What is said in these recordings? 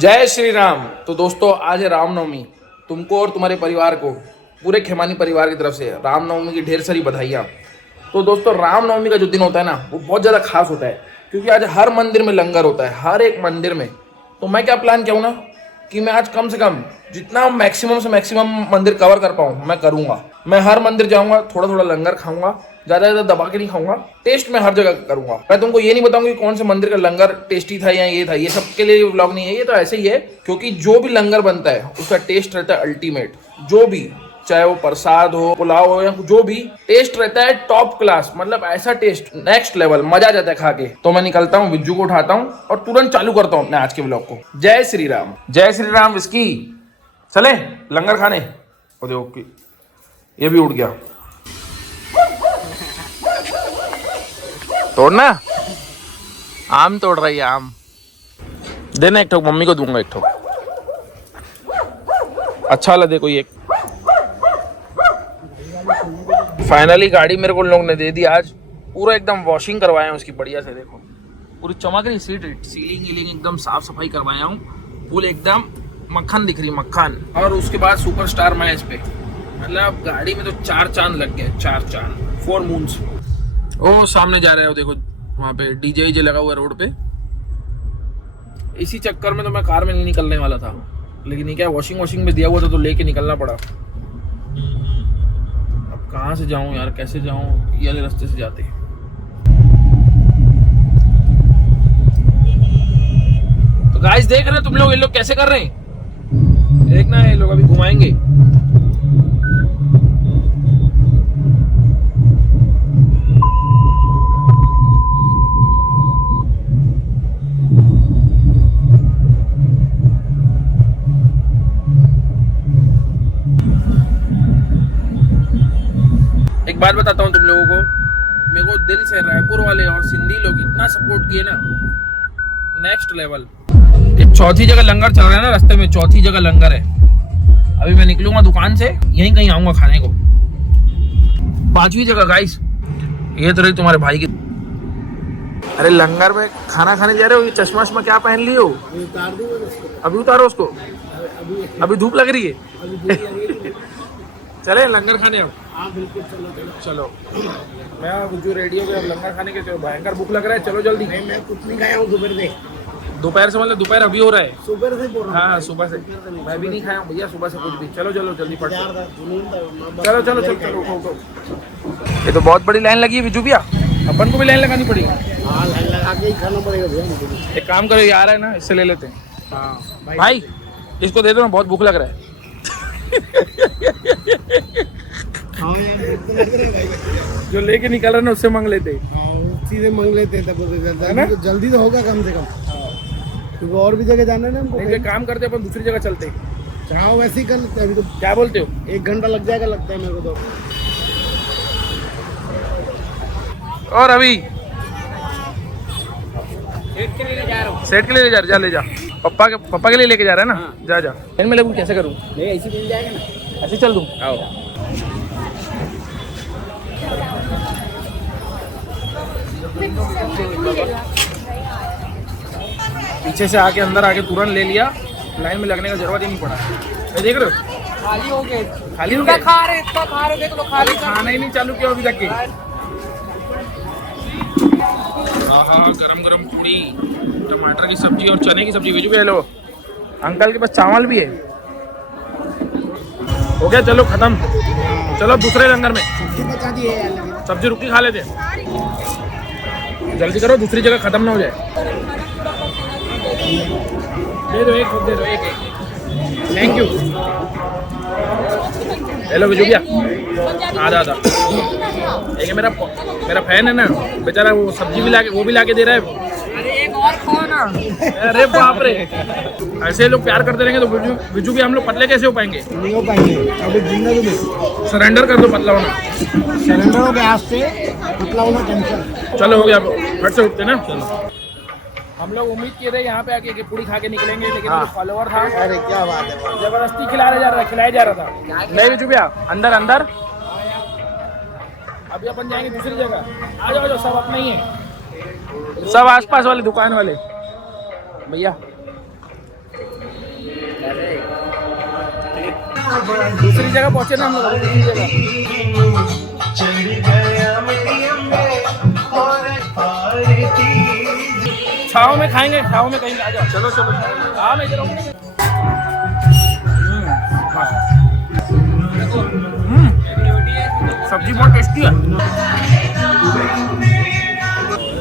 जय श्री राम। तो दोस्तों आज है रामनवमी। तुमको और तुम्हारे परिवार को, पूरे खेमानी परिवार की तरफ से रामनवमी की ढेर सारी बधाइयाँ। तो दोस्तों रामनवमी का जो दिन होता है ना, वो बहुत ज़्यादा खास होता है, क्योंकि आज हर मंदिर में लंगर होता है, हर एक मंदिर में। तो मैं क्या प्लान किया हूँ ना, कि मैं आज कम से कम जितना मैक्सिमम से मैक्सिमम मंदिर कवर कर पाऊँ मैं करूँगा। मैं हर मंदिर जाऊँगा, थोड़ा थोड़ा लंगर खाऊंगा, ज़्यादा दबा के नहीं खाऊंगा। टेस्ट मैं हर जगह करूँगा। मैं तुमको ये नहीं बताऊंगा कि कौन से मंदिर का लंगर टेस्टी था या ये था, ये सबके लिए व्लॉग नहीं है, ये तो ऐसे ही है। क्योंकि जो भी लंगर बनता है उसका टेस्ट रहता है अल्टीमेट। जो भी, चाहे वो प्रसाद हो, पुलाव हो, या जो भी, टेस्ट रहता है टॉप क्लास। मतलब ऐसा टेस्ट नेक्स्ट लेवल, मजा आ जाता है खा के। तो मैं निकलता हूँ, बिज्जू को उठाता हूँ और तुरंत चालू करता हूँ अपने आज के व्लॉग को। जय श्री राम, जय श्री राम। विस्की चले लंगर खाने। और देखो कि ये भी उड़ गया। तोड़ना, आम तोड़ रही है, आम देना एक ठोक, मम्मी को दूंगा एक ठोक। अच्छा वाला देखो ये। फाइनली गाड़ी मेरे को लोग ने दे दी आज। पूरा एकदम वॉशिंग करवाया हूँ उसकी बढ़िया से। देखो पूरी चमक रही, सीलिंग वीलिंग एकदम साफ सफाई करवाया हूँ। फुल एकदम मक्खन दिख रही, मक्खन। और उसके बाद सुपरस्टार मैं इस पे, मतलब गाड़ी में तो 4 चांद लग गए, 4 चांद, 4 मून्स। ओ सामने जा रहे हो देखो, वहाँ पे डीजे लगा हुआ है रोड पे। इसी चक्कर में तो मैं कार में नहीं निकलने वाला था, लेकिन ये क्या वॉशिंग में दिया हुआ था तो लेके निकलना पड़ा। अब कहाँ से जाऊं यार, कैसे जाऊं? ये वाले रास्ते से जाते। तो गाइस देख रहे हो तुम लोग, ये लोग कैसे कर रहे हैं, देखना है। ये लोग अभी घुमाएंगे। एक बात बताता हूँ तुम लोगों को, मेरे को दिल से रायपुर वाले और सिंधी लोग इतना सपोर्ट किए ना, नेक्स्ट लेवल। एक चौथी जगह लंगर चल रहा है ना रास्ते में, चौथी जगह लंगर है। अभी मैं निकलूंगा दुकान से, यहीं कहीं आऊंगा खाने को। 5वीं जगह गाइस। ये तो रही तुम्हारे भाई की। अरे लंगर में खाना खाने जा रहे हो, ये चश्मा वश्मा क्या पहन लिए हो? अभी उतारो उसको, अभी धूप लग रही है। चले लंगर खाने अब। हाँ बिल्कुल, चलो। मैं जो रेडी हो गया, अब लंगर खाने के। चलो भयंकर भूख लग रहा है, चलो जल्दी। नहीं, मैं कुछ नहीं खाया हूँ दोपहर से। दोपहर से मतलब दोपहर अभी हो रहा है? सुबह से बोल रहा हूँ। हाँ सुबह से। मैं भी नहीं खाया हूँ भैया सुबह से कुछ भी। चलो चलो जल्दी पड़। चलो चलो चलो चलो उठो। ये तो बहुत बड़ी लाइन लगी है बिजू भैया, अपन को भी लाइन लगानी पड़ेगी। हाँ लाइन लगा के ही खाना पड़ेगा भैया। एक काम करो, ये आ रहा है ना, इससे ले लेते हैं। हाँ भाई इसको दे दो ना, बहुत भूख लग रहा है। हाँ जो लेके निकल रहा है ना, उससे मांग लेते। सीधे मांग लेते हैं, जल्दी तो होगा कम से कम, क्योंकि और भी जगह जाना है ना हमको। एक काम करते अपन दूसरी जगह चलते। हाँ वैसे ही कर लेते हैं। अभी तो क्या बोलते हो? 1 घंटा लग जाएगा लगता है मेरे को तो। और अभी सेट के लिए जा रहा हूँ। सेट के लिए ले जा। पापा के लिए लेके जा रहा है ना। हाँ। जा इनमें लगूँ, कैसे करूँ? नहीं ऐसे मिल जाएगा ना, ऐसे चल दूँ। आओ पीछे से आके अंदर आके तुरंत ले लिया, लाइन में लगने का जरूरत ही नहीं पड़ा। ये देख रहे हो खाली हो गए। खाली हो गया। खा रहे देख लो, खाली खाना ही नहीं चालू किया अभी तक के। गरम गरम पूड़ी, टमाटर की सब्जी और चने की सब्जी। भेजू भी। लो अंकल के पास चावल भी है। हो गया, चलो खत्म। चलो दूसरे लंगर में। बचा दिए सब्जी रुकी खा लेते हैं। जल्दी करो, दूसरी जगह खत्म ना हो जाए। दे दो एक। Thank you. हेलो विजू भैया, आधा। एक मेरा फैन है ना बेचारा, वो सब्जी भी लाके, वो भी लाके दे रहा है। अरे एक और कौन? अरे बाप रे, ऐसे लोग प्यार करते रहेंगे तो विजू भी हम लोग पतले कैसे हो पाएंगे? नहीं हो पाएंगे अभी जिंदगी में। सरेंडर कर दो पतला होना। सरेंडर हो गया आज से, पतला होना टेंशन। चलो हो गया, फट से उठते ना। चलो हम लोग उम्मीद किए थे यहाँ पे आके कि पूरी खा के निकलेंगे, लेकिन फॉलोवर था। अरे क्या बात है, जबरदस्ती खिलाया जा रहा था। नहीं विजू भैया, अंदर। अभी अपन जाएंगे दूसरी जगह। आ जाओ, सब अपना ही है, सब आसपास वाले दुकान वाले भैया। दूसरी जगह पहुंचे ना हम लोग, दूसरी जगह। छाव में खाएंगे, छाव में कहीं आ जाओ। चलो चलो, हाँ मैं इधर हूँ। सब्जी बहुत टेस्टी है।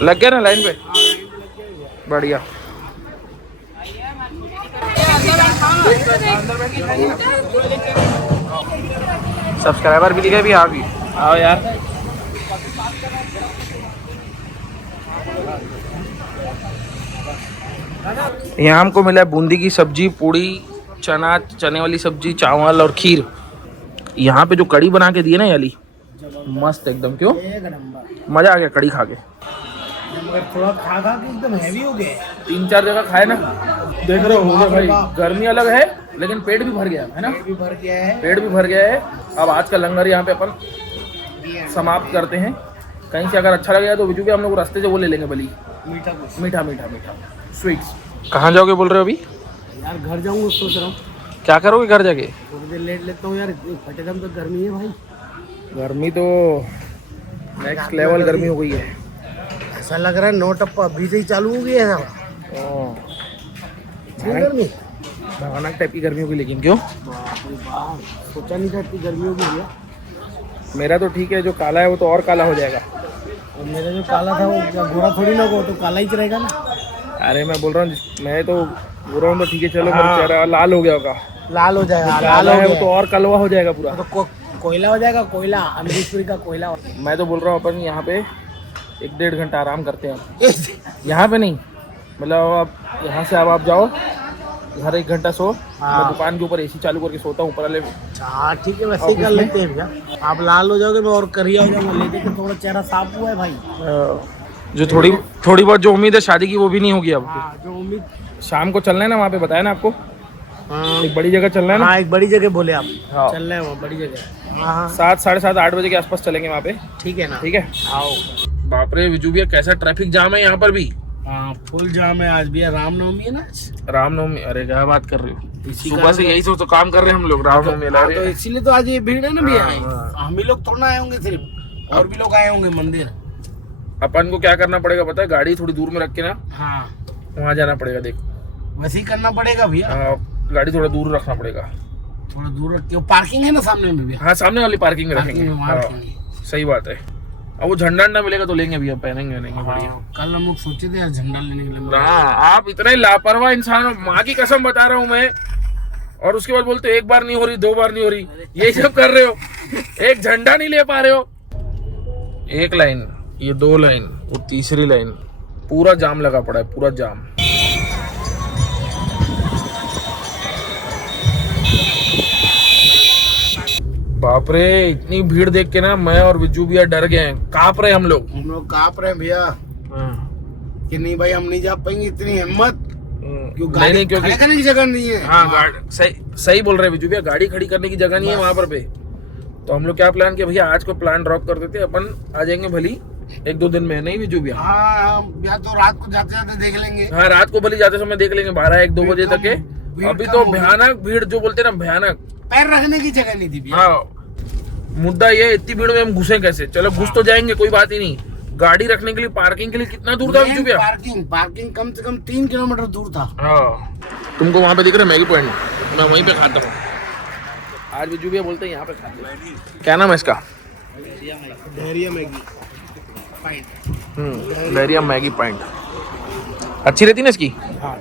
लग गया ना लाइन पे, बढ़िया। सब्सक्राइबर भी दिखे भी, आ भी आओ यार। यहाँ हमको मिला है बूंदी की सब्जी, पूड़ी, चना, चने वाली सब्जी, चावल और खीर। यहाँ पे जो कड़ी बना के दिए ना याली, मस्त एकदम। क्यों, मजा आ गया कड़ी खा के। थोड़ा खा के एकदम हैवी हो गए। 3-4 जगह खाए ना, देख रहे हो भाई। गर्मी अलग है लेकिन पेट भी भर गया है ना, पेट भी भर गया है, पेट भी भर गया है। अब आज का लंगर यहाँ पे अपन समाप्त करते हैं। कहीं से अगर अच्छा लगेगा तो विजू भी हम लोग रास्ते से वो ले लेंगे, भली मीठा कुछ, मीठा मीठा मीठा स्वीट्स। कहाँ जाओगे बोल रहे हो अभी? यार घर जाऊंगा सोच रहा हूँ। क्या करोगे घर जाके? थोड़ी देर लेट लेता हूँ यार, इतनी फटेदम तो गर्मी है भाई। गर्मी तो नेक्स्ट लेवल गर्मी हो गई है। ऐसा लग रहा है 9 टप्पा अभी से ही चालू हो गया है। गर्मी भयानक टाइप की गर्मी होगी। लेकिन क्यों, सोचा नहीं था इतनी गर्मी होगी भैया। मेरा तो ठीक है, जो काला है वो तो और काला हो जाएगा। और मेरा जो काला था वो गोरा थोड़ी ना, वो तो काला ही रहेगा ना। अरे मैं बोल रहा हूँ, मैं तो गोरा हूँ तो ठीक है, चलो मेरा चेहरा लाल हो गया होगा। लाल हो जाएगा, लाल है वो तो और कलवा हो जाएगा पूरा, तो कोयला हो जाएगा, कोयला अमरीशपुरी का कोयला। मैं तो बोल रहा हूँ अपन यहाँ पे 1-1.5 घंटा आराम करते हैं। यहाँ पे नहीं, मतलब आप यहाँ से अब आप जाओ घर, 1 घंटा सो। मैं दुकान के ऊपर एसी चालू करके सोता हूँ ऊपर वाले। हाँ ठीक है, वैसे ही कर लेते हैं भैया। आप लाल हो जाओगे, मैं और करिया हो जाऊंगा। लेते के थोड़ा चेहरा साफ हुआ है भाई। जो थोड़ी बहुत जो उम्मीद है शादी की वो भी नहीं होगी अब। जो उम्मीद, शाम को चलना है ना वहाँ पे, बताया ना आपको। एक बड़ी जगह चलना है ना। हाँ एक बड़ी जगह बोले आप। चल रहे हैं वो बड़ी जगह। हाँ 7, 7:30, 8 बजे के आसपास चलेंगे वहाँ पे। ठीक है ना, ठीक है। आओ। बाप रे विजू भैया, कैसा ट्रैफिक जाम है यहाँ पर भी। हाँ फुल जाम है आज भैया, रामनवमी है ना। रामनवमी? अरे क्या बात कर रहे हो, सुबह से यही तो काम कर रहे हैं हम लोग, रामनवमी ला रहे हैं। तो इसीलिए तो आज ये भीड़ है ना भैया। हम ही लोग थोड़ा आए होंगे, सिर्फ और भी लोग आए होंगे मंदिर। अपन को क्या करना पड़ेगा पता है, गाड़ी थोड़ी दूर में रख के ना, हाँ वहाँ जाना पड़ेगा। देख वैसे ही करना पड़ेगा भैया। गाड़ी थोड़ा दूर रखना पड़ेगा, थोड़ा दूर रख के। पार्किंग है ना सामने में भैया। हाँ सामने वाली पार्किंग में रखेंगे। हाँ, सही बात है। अब वो झंडा ना मिलेगा तो लेंगे भैया, पहनेंगे बढ़िया। कल हम लोग सोचे थे यार झंडा लेने के लिए। आप इतने लापरवाह इंसान हो, माँ की कसम बता रहा हूँ मैं। और उसके बाद बोलते 1 बार नहीं हो रही, 2 बार नहीं हो रही, ये सब कर रहे हो। एक झंडा नहीं ले पा रहे हो। 1 लाइन, ये 2 लाइन, वो तीसरी लाइन, पूरा जाम लगा पड़ा है, पूरा जाम। बाप रे, इतनी भीड़ देख के ना मैं और विजू भैया डर गए हैं, कांप रहे हम लोग कांप रहे हैं भैया कि नहीं भाई हम नहीं जा पाएंगे। इतनी हिम्मत क्यों? नहीं क्योंकि खड़े करने की जगह नहीं है। हाँ सही बोल रहे हैं विजू भैया, गाड़ी खड़ी करने की जगह नहीं है वहां पर पे। तो हम लोग क्या प्लान किया भैया, आज को प्लान ड्रॉप कर देते, अपन आ जाएंगे भली 1-2 दिन में। नहीं विजू भैया? हाँ या तो रात को जाते जाते देख लेंगे। हाँ रात को भली जाते समय देख लेंगे, 12-1-2 बजे तक के। अभी तो भयानक भीड़, जो बोलते ना भयानक, पैर रखने की जगह नहीं थी भैया। हाँ मुद्दा ये, इतनी भीड़ में हम घुसे कैसे? चलो घुस तो जाएंगे, कोई बात ही नहीं। गाड़ी रखने के लिए, पार्किंग के लिए कितना दूर था विजू भैया? पार्किंग कम से कम 3 किलोमीटर दूर था। हाँ तुमको वहाँ पे दिख रहा है मैगी पॉइंट, मैं वहीं पे खाता हूँ। आज विजू भैया बोलते हैं यहाँ पे खाते हैं। क्या नाम है इसका? Dahariya Maggi point. Dahariya Maggi point. अच्छी रहती ना इसकी? हाँ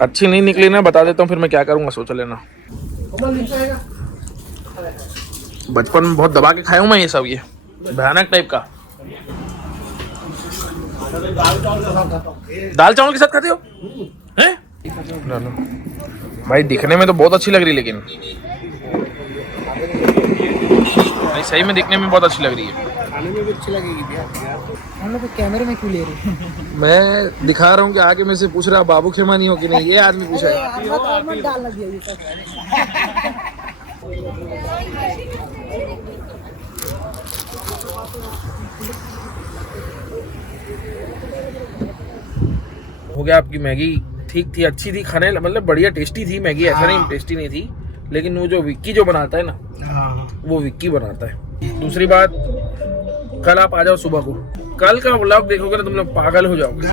अच्छी नहीं निकली ना, बता देता हूँ फिर मैं क्या करूँगा, सोच लेना। बचपन में बहुत दबा के खाया हूँ मैं ये सब, ये भयानक टाइप का। दाल चावल के साथ खाते हो हैं? भाई दिखने में तो बहुत अच्छी लग रही, लेकिन भाई सही में दिखने में बहुत अच्छी लग रही है। खाने में भी अच्छी लगेगी भैया। हम लोग कैमरे में क्यों ले रहे हैं? मैं दिखा रहा हूँ कि आगे में से पूछ रहा बाबू खेमानी हो कि नहीं, ये आदमी पूछा है। डाल दिया ये सब। हो गया आपकी मैगी, ठीक थी, अच्छी थी खाने, मतलब बढ़िया टेस्टी थी मैगी, ऐसा नहीं टेस्टी नहीं थी, लेकिन वो जो विक्की जो बनाता है ना, हाँ वो विक्की बनाता है। दूसरी बात, कल आप आ जाओ सुबह को, कल का व्लॉग देखोगे ना तुम लोग पागल हो जाओगे।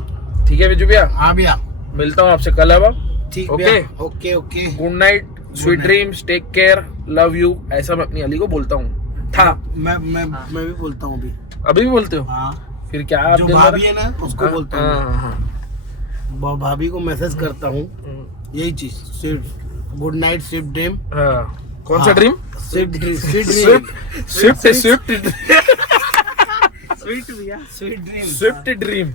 ठीक है बिजू भैया, हाँ भैया, मिलता हूँ आपसे कल। अब ठीक ओके भैया, okay okay. Good night, sweet dreams, take care, love you, ऐसा मैं अपनी अली को बोलता हूँ। था मैं भी बोलता हूँ अभी। अभी भी बोलते हो? हाँ, फिर क्या आप जो दिन भर- भाभी है ना उसको हाँ, बोलता हूँ। हाँ, हाँ, भाभी को मैसेज करता हूँ, यही चीज, सिर्फ गुड नाइट स्वीट ड्रीम। हाँ। कौन सा dream? Sweet dream, sweet swift swift sweet भैया, sweet dream swift dream.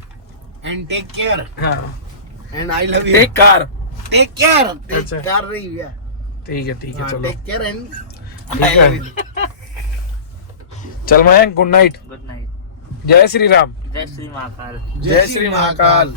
And take care हाँ, and I love you. Take car. Take care, take अच्छा। केयर नहीं भैया, ठीक है चलो। टेक केयर एंड ठीक है। चल Mayank, good night, good night. जय श्री राम, जय श्री महाकाल। जय श्री महाकाल।